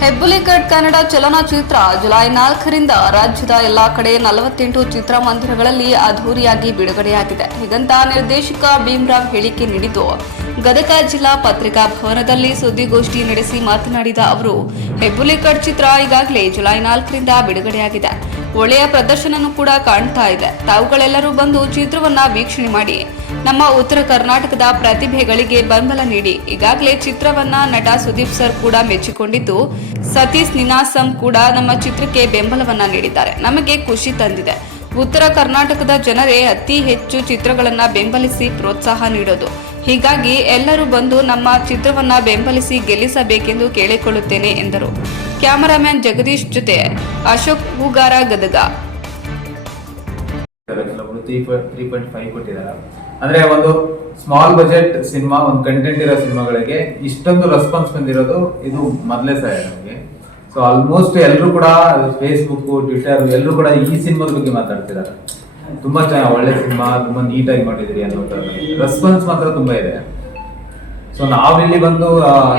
ಹೆಬ್ಬುಲಿಕಟ್ ಕನ್ನಡ ಚಲನಚಿತ್ರ ಜುಲೈ ನಾಲ್ಕರಿಂದ ರಾಜ್ಯದ ಎಲ್ಲಾ ಕಡೆ ನಲವತ್ತೆಂಟು ಚಿತ್ರಮಂದಿರಗಳಲ್ಲಿ ಅದ್ಧೂರಿಯಾಗಿ ಬಿಡುಗಡೆಯಾಗಿದೆ. ಹೀಗಂತ ನಿರ್ದೇಶಕ ಭೀಮ್ರಾವ್ ಹೇಳಿಕೆ ನೀಡಿದ್ದು, ಗದಗ ಜಿಲ್ಲಾ ಪತ್ರಿಕಾ ಭವನದಲ್ಲಿ ಸುದ್ದಿಗೋಷ್ಠಿ ನಡೆಸಿ ಮಾತನಾಡಿದ ಅವರು, ಹೆಬ್ಬುಲಿಕಟ್ ಚಿತ್ರ ಈಗಾಗಲೇ ಜುಲೈ ನಾಲ್ಕರಿಂದ ಬಿಡುಗಡೆಯಾಗಿದೆ. ಒಳ್ಳೆಯ ಪ್ರದರ್ಶನನೂ ಕೂಡ ಕಾಣ್ತಾ ಇದೆ. ತಾವುಗಳೆಲ್ಲರೂ ಬಂದು ಚಿತ್ರವನ್ನ ವೀಕ್ಷಣೆ ಮಾಡಿ. ನಮ್ಮ ಉತ್ತರ ಕರ್ನಾಟಕದ ಪ್ರತಿಭೆಗಳಿಗೆ ಬೆಂಬಲ ನೀಡಿ. ಈಗಾಗಲೇ ಚಿತ್ರವನ್ನ ನಟ ಸುದೀಪ್ ಸರ್ ಕೂಡ ಮೆಚ್ಚಿಕೊಂಡಿದ್ದು, ಸತೀಶ್ ನಿನಾಸಂ ಕೂಡ ನಮ್ಮ ಚಿತ್ರಕ್ಕೆ ಬೆಂಬಲವನ್ನ ನೀಡಿದ್ದಾರೆ. ನಮಗೆ ಖುಷಿ ತಂದಿದೆ. ಉತ್ತರ ಕರ್ನಾಟಕದ ಜನರೇ ಅತಿ ಹೆಚ್ಚು ಚಿತ್ರಗಳನ್ನ ಬೆಂಬಲಿಸಿ ಪ್ರೋತ್ಸಾಹ ನೀಡೋದು. ಹೀಗಾಗಿ ಎಲ್ಲರೂ ಬಂದು ನಮ್ಮ ಚಿತ್ರವನ್ನ ಬೆಂಬಲಿಸಿ ಗೆಲ್ಲಿಸಬೇಕೆಂದು ಕೇಳಿಕೊಳ್ಳುತ್ತೇನೆ ಎಂದರು. ಕ್ಯಾಮರಾಮ್ಯಾನ್ ಜಗದೀಶ್ ಜೊತೆ Ashok Hoogar Gadag. Three three point five ಕೊಟ್ಟಿದ್ದಾರೆ. ಅಂದ್ರೆ ಒಂದು ಸ್ಮಾಲ್ ಬಜೆಟ್ ಸಿನಿಮಾ ಒಂದು ಕಂಟೆಂಟ್ ಇರೋ ಸಿನಿಮಾಗಳಿಗೆ ಇಷ್ಟೊಂದು ರೆಸ್ಪಾನ್ಸ್ ಬಂದಿರೋದು ಇದು ಮೊದಲೇ ಸಹ ನಮಗೆ. ಸೊ ಆಲ್ಮೋಸ್ಟ್ ಎಲ್ಲರೂ ಕೂಡ ಫೇಸ್ಬುಕ್ ಟ್ವಿಟರ್ ಎಲ್ಲರೂ ಕೂಡ ಈ ಸಿನಿಮಾದ ಬಗ್ಗೆ ಮಾತಾಡ್ತಿದ್ದಾರೆ. ತುಂಬಾ ಚೆನ್ನಾಗಿ, ಒಳ್ಳೆ ಸಿನಿಮಾ ತುಂಬಾ ನೀಟಾಗಿ ಮಾಡಿದಿರಿ ಅನ್ನೋ ರೆಸ್ಪಾನ್ಸ್ ಮಾತ್ರ ತುಂಬಾ ಇದೆ. ಸೊ ನಾವಿಲ್ಲಿ ಬಂದು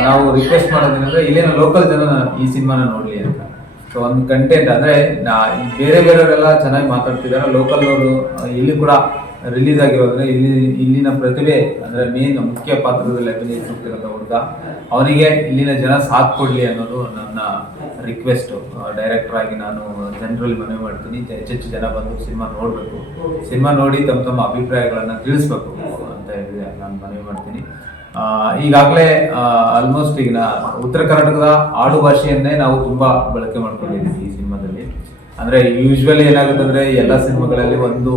ನಾವು ರಿಕ್ವೆಸ್ಟ್ ಮಾಡೋದೇನಂದ್ರೆ, ಇಲ್ಲಿನ ಲೋಕಲ್ ಜನ ಈ ಸಿನಿಮಾನ ನೋಡ್ಲಿ ಅಂತ. ಸೊ ಒಂದು ಕಂಟೆಂಟ್ ಅಂದ್ರೆ ಬೇರೆ ಬೇರೆಯವರೆಲ್ಲ ಚೆನ್ನಾಗಿ ಮಾತಾಡ್ತಿದ್ದಾರೆ. ಲೋಕಲ್ ಅವರು ಇಲ್ಲಿ ಕೂಡ ರಿಲೀಸ್ ಆಗಿರೋದ್ರೆ ಇಲ್ಲಿ, ಇಲ್ಲಿನ ಪ್ರತಿಭೆ ಅಂದ್ರೆ ಮೇನ್ ಮುಖ್ಯ ಪಾತ್ರದಲ್ಲಿ ಅಭಿನಯಿಸುತ್ತಿರೋ ಹುಡುಗ ಅವನಿಗೆ ಇಲ್ಲಿನ ಜನ ಸಾಥ್ ಕೊಡ್ಲಿ ಅನ್ನೋದು ನನ್ನ ರಿಕ್ವೆಸ್ಟ್ ಡೈರೆಕ್ಟರ್ ಆಗಿ ನಾನು ಜನರಲ್ಲಿ ಮನವಿ ಮಾಡ್ತೀನಿ. ಹೆಚ್ಚೆಚ್ಚು ಜನ ಬಂದು ಸಿನಿಮಾ ನೋಡಬೇಕು. ಸಿನಿಮಾ ನೋಡಿ ತಮ್ಮ ತಮ್ಮ ಅಭಿಪ್ರಾಯಗಳನ್ನು ತಿಳಿಸ್ಬೇಕು ಅಂತ ಹೇಳಿ ನಾನು ಮನವಿ ಮಾಡ್ತೀನಿ. ಈಗಾಗಲೇ ಆಲ್ಮೋಸ್ಟ್ ಈಗ ಉತ್ತರ ಕರ್ನಾಟಕದ ಆಡು ಭಾಷೆಯನ್ನೇ ನಾವು ತುಂಬಾ ಬಳಕೆ ಮಾಡ್ಕೊಂಡಿದ್ದೀವಿ ಈ ಸಿನಿಮಾದಲ್ಲಿ. ಅಂದ್ರೆ ಯೂಶ್ವಲಿ ಏನಾಗುತ್ತೆ ಅಂದ್ರೆ ಎಲ್ಲ ಸಿನಿಮಾಗಳಲ್ಲಿ ಒಂದು,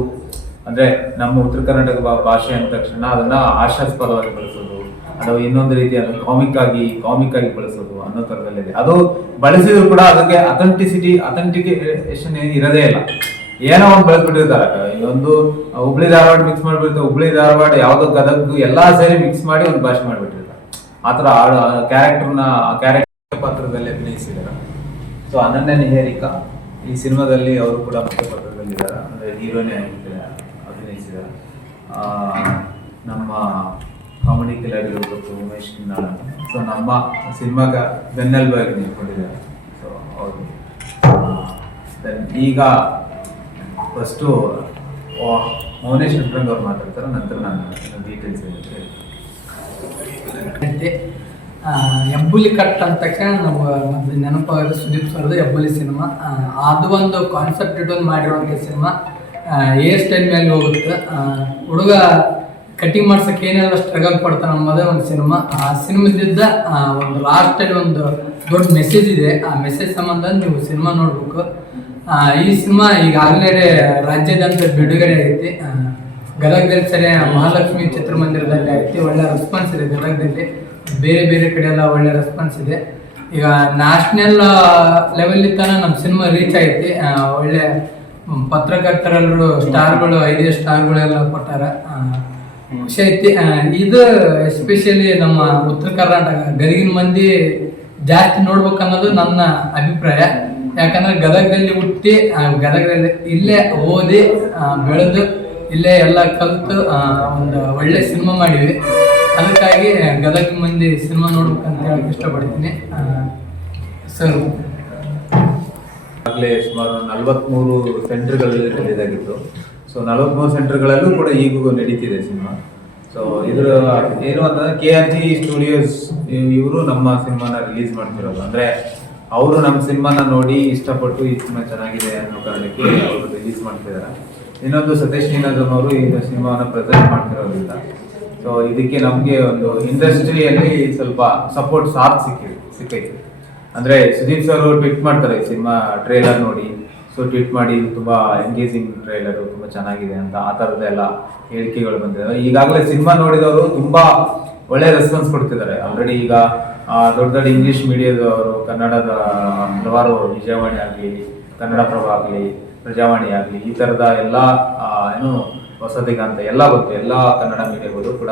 ಅಂದ್ರೆ ನಮ್ಮ ಉತ್ತರ ಕರ್ನಾಟಕ ಭಾಷೆ ಅಂದ ತಕ್ಷಣ ಅದನ್ನ ಆಶಾಸ್ಪದವಾಗಿ ಬಳಸೋದು, ಅಥವಾ ಇನ್ನೊಂದು ರೀತಿಯಾದ ಕಾಮಿಕ್ ಆಗಿ ಕಾಮಿಕ್ ಆಗಿ ಬಳಸೋದು ಅನ್ನೋ ತರದಲ್ಲಿದೆ ಅದು ಬಳಸಿದ್ರು ಕೂಡ ಅದಕ್ಕೆ ಅಥೆಂಟಿಸಿಟಿ ಅಥೆಂಟಿಕೇಶನ್ ಇರೋದೇ ಇಲ್ಲ. ಏನೋ ಒಂದು ಬೆಳೆದ್ಬಿಟ್ಟಿರ್ತಾರೆ ಒಂದು ಹುಬ್ಳಿ ಧಾರವಾಡ ಮಿಕ್ಸ್ ಮಾಡ್ಬಿಡ್ತಾರೆ ಹುಬ್ಳಿ ಧಾರವಾಡ ಯಾವ್ದೋ ಗದಗ್ ಎಲ್ಲಾ ಸೇರಿ ಮಿಕ್ಸ್ ಮಾಡಿ ಒಂದು ಭಾಷೆ ಮಾಡ್ಬಿಟ್ಟಿರ್ತಾರೆ. ಆತರ ಕ್ಯಾರೆಕ್ಟರ್ನ ಕ್ಯಾರೆಕ್ಟರ್ ಪಾತ್ರದಲ್ಲಿ ಅಭಿನಯಿಸಿದ್ದಾರೆ. ಸೊ ಅನನ್ಯ ನಿಹೇರಿಕಾ ಈ ಸಿನಿಮಾದಲ್ಲಿ ಅವರು ಕೂಡ ಮುಖ್ಯ ಪಾತ್ರದಲ್ಲಿದ್ದಾರೆ. ಅಂದ್ರೆ ಹೀರೋನೇ ಅಭಿನಯಿಸಿದ್ದಾರೆ. ನಮ್ಮ ಕಾಮಿಡಿ ಕಿಲಾಡಿಗಳು ಗೊತ್ತು ಉಮೇಶ್ ಕಿನ್ನಾಳ. ಸೊ ನಮ್ಮ ಸಿನಿಮಾಗ ಬೆನ್ನೆಲುಬಾಗಿ ನಿಂತ್ಕೊಂಡಿದ್ದಾರೆ. ಸೊ ಹೌದು. ಈಗ ಫಸ್ಟು ಮೌನೇಶ್ ಶೆಟ್ರಂಗ್ ಅವ್ರು ಮಾತಾಡ್ತಾರೆ, ನಂತರ ನಾನು ಡೀಟೇಲ್ಸ್ ಹೇಳ್ತೀನಿ ಹೆಬ್ಬುಲಿ ಕಟ್ ಅಂದ ತಕ್ಷಣ ನಮ್ಗೆ ಮೊದ್ಲು ನೆನಪಾಗೋದು ಸುದೀಪ್ ಸರ್ದು ಹೆಬ್ಬುಲಿ ಸಿನಿಮಾ. ಅದು ಒಂದು ಕಾನ್ಸೆಪ್ಟ್ ಇಟ್ಕೊಂಡು ಮಾಡಿರುವಂಥ ಸಿನಿಮಾ. ಏರ್ ಸ್ಟೈಲ್ ಮೇಲೆ ಹೋಗುತ್ತೆ. ಹುಡುಗ ಕಟಿಂಗ್ ಮಾಡ್ಸಕ್ಕೆ ಏನೆಲ್ಲ ಸ್ಟ್ರಗಲ್ ಪಡ್ತಾನೆ ಅನ್ನೋದೇ ಒಂದು ಸಿನಿಮಾ. ಆ, ಸಿನಿಮಾದಿಂದ ಒಂದು ಲಾಸ್ಟಲ್ಲಿ ಒಂದು ದೊಡ್ಡ ಮೆಸೇಜ್ ಇದೆ. ಆ ಮೆಸೇಜ್ ಸಂಬಂಧ ನೀವು ಸಿನಿಮಾ ನೋಡ್ಬೇಕು. ಈ ಸಿನಿಮಾ ಈಗಾಗಲೇ ರಾಜ್ಯದಂತ ಬಿಡುಗಡೆ ಐತಿ. ಗದಗದಲ್ಲಿ ಸರಿ ಮಹಾಲಕ್ಷ್ಮಿ ಚಿತ್ರಮಂದಿರದಲ್ಲಿ ಐತಿ. ಒಳ್ಳೆ ರೆಸ್ಪಾನ್ಸ್ ಇದೆ ಗದಗದಲ್ಲಿ. ಬೇರೆ ಬೇರೆ ಕಡೆ ಎಲ್ಲ ಒಳ್ಳೆ ರೆಸ್ಪಾನ್ಸ್ ಇದೆ. ಈಗ ನ್ಯಾಷನಲ್ ಲೆವೆಲ್ ತನಕ ನಮ್ಮ ಸಿನಿಮಾ ರೀಚ್ ಆಗೈತಿ. ಒಳ್ಳೆ ಪತ್ರಕರ್ತರೆಲ್ಲರೂ ಸ್ಟಾರ್ಗಳು, ಐದೇ ಸ್ಟಾರ್ಗಳೆಲ್ಲ ಕೊಟ್ಟಾರ. ಖುಷಿ ಐತಿ. ಇದು ಎಸ್ಪೆಷಲಿ ನಮ್ಮ ಉತ್ತರ ಕರ್ನಾಟಕ ಗದಗಿನ ಮಂದಿ ಜಾಸ್ತಿ ನೋಡ್ಬೇಕು ಅನ್ನೋದು ನನ್ನ ಅಭಿಪ್ರಾಯ. ಯಾಕಂದ್ರೆ ಗದಗದಲ್ಲಿ ಹುಟ್ಟಿ ಗದಗದಲ್ಲಿ ಇಲ್ಲೇ ಓದಿ ಬೆಳೆದು ಇಲ್ಲೇ ಎಲ್ಲ ಕಲಿತು ಒಂದು ಒಳ್ಳೆ ಸಿನಿಮಾ ಮಾಡಿವಿ ಅದಕ್ಕಾಗಿ ಗದಗ ಮಂದಿ ಸಿನಿಮಾ ನೋಡ್ಬೇಕಂತ ಹೇಳಕ್ ಇಷ್ಟಪಡ್ತೀನಿ. ಸರ್. ಆಗಲೇ ಸುಮಾರು ನಲವತ್ಮೂರು ಸೆಂಟರ್ಗಳಲ್ಲಿ ಇದಾಗಿತ್ತು ಸೊ ನಲವತ್ಮೂರು ಸೆಂಟರ್ಗಳಲ್ಲೂ ಕೂಡ ಈಗೂ ನಡೀತಿದೆ ಸಿನಿಮಾ. ಸೊ ಇದ್ರ ಏನು ಅಂತಂದ್ರೆ ಕೆ ಆರ್ ಜಿ ಸ್ಟುಡಿಯೋಸ್ ಇವರು ನಮ್ಮ ಸಿನಿಮಾನ ರಿಲೀಸ್ ಮಾಡ್ತಿರೋದು. ಅಂದ್ರೆ ಅವರು ನಮ್ಮ ಸಿನಿಮಾನ ನೋಡಿ ಇಷ್ಟಪಟ್ಟು ಈ ಸಿನಿಮಾ ಚೆನ್ನಾಗಿದೆ ಅನ್ನೋ ಕಾರಣಕ್ಕೆ ಅವರು ರಿಲೀಸ್ ಮಾಡ್ತಿದ್ದಾರೆ. ಇನ್ನೊಂದು ಸತೀಶ್ ನೀನಾದಮ್ ಅವರು ಈ ಸಿನಿಮಾನ ಪ್ರೆಸೆಂಟ್ ಮಾಡ್ತಿರೋದ್ರಿಂದ. ಸೊ ಇದಕ್ಕೆ ನಮಗೆ ಒಂದು ಇಂಡಸ್ಟ್ರಿಯಲ್ಲಿ ಸ್ವಲ್ಪ ಸಪೋರ್ಟ್ ಸಾಥ್ ಸಿಕ್ಕಿ ಸಿಕ್ಕೈತೆ. ಅಂದರೆ ಸುದೀಪ್ ಸರ್ ಅವರು ಟ್ವೀಟ್ ಮಾಡ್ತಾರೆ ಈ ಸಿನಿಮಾ ಟ್ರೇಲರ್ ನೋಡಿ. ಸೊ ಟ್ವೀಟ್ ಮಾಡಿ ತುಂಬ ತುಂಬಾ ಎಂಗೇಜಿಂಗ್ ಟ್ರೇಲರ್ ತುಂಬ ಚೆನ್ನಾಗಿದೆ ಅಂತ ಆ ಥರದ್ದೆಲ್ಲ ಹೇಳಿಕೆಗಳು ಬಂದಿದ್ದಾವೆ. ಈಗಾಗಲೇ ಸಿನಿಮಾ ನೋಡಿದವರು ತುಂಬಾ ಒಳ್ಳೆ ರೆಸ್ಪಾನ್ಸ್ ಕೊಡ್ತಿದ್ದಾರೆ. ಆಲ್ರೆಡಿ ಈಗ ದೊಡ್ಡ ದೊಡ್ಡ ಇಂಗ್ಲಿಷ್ ಮೀಡಿಯಾದವರು ಕನ್ನಡದ ಹಲವಾರು ವಿಜಯವಾಣಿ ಆಗಲಿ ಕನ್ನಡಪ್ರಭ ಆಗಲಿ, ಪ್ರಜಾವಾಣಿ ಆಗಲಿ, ಈ ಥರದ ಎಲ್ಲ ಏನು ಹೊಸದಿಗಂತ ಎಲ್ಲ ಗೊತ್ತು, ಎಲ್ಲ ಕನ್ನಡ ಮೀಡಿಯಾಗಳು ಕೂಡ